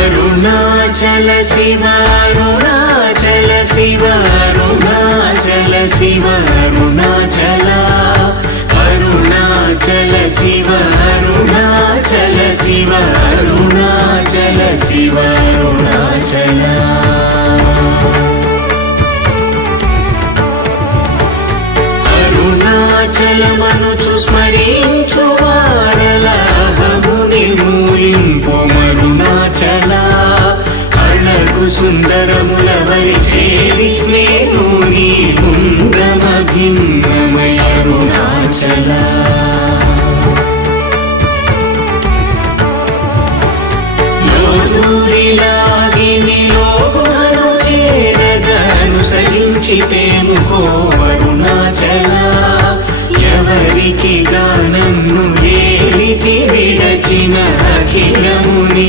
అరుణాచల శివ అరుణాచల శివ అరుణాచల శివ అరుణాచల అరుణాచల శివ అరుణాచల శివ అరుణాచల శివ అరుణాచల అరుణాచలమనుచు స్మరించు వారలాహము నిర్మూలింపు మరుణాచల అళగు సుందరముల వరి చేరి నేను నీ గుండ్రమ భిన్నమయ అరుణాచల లోదూరిలాగి నియోగుహను చేరగా అనుసరించితేము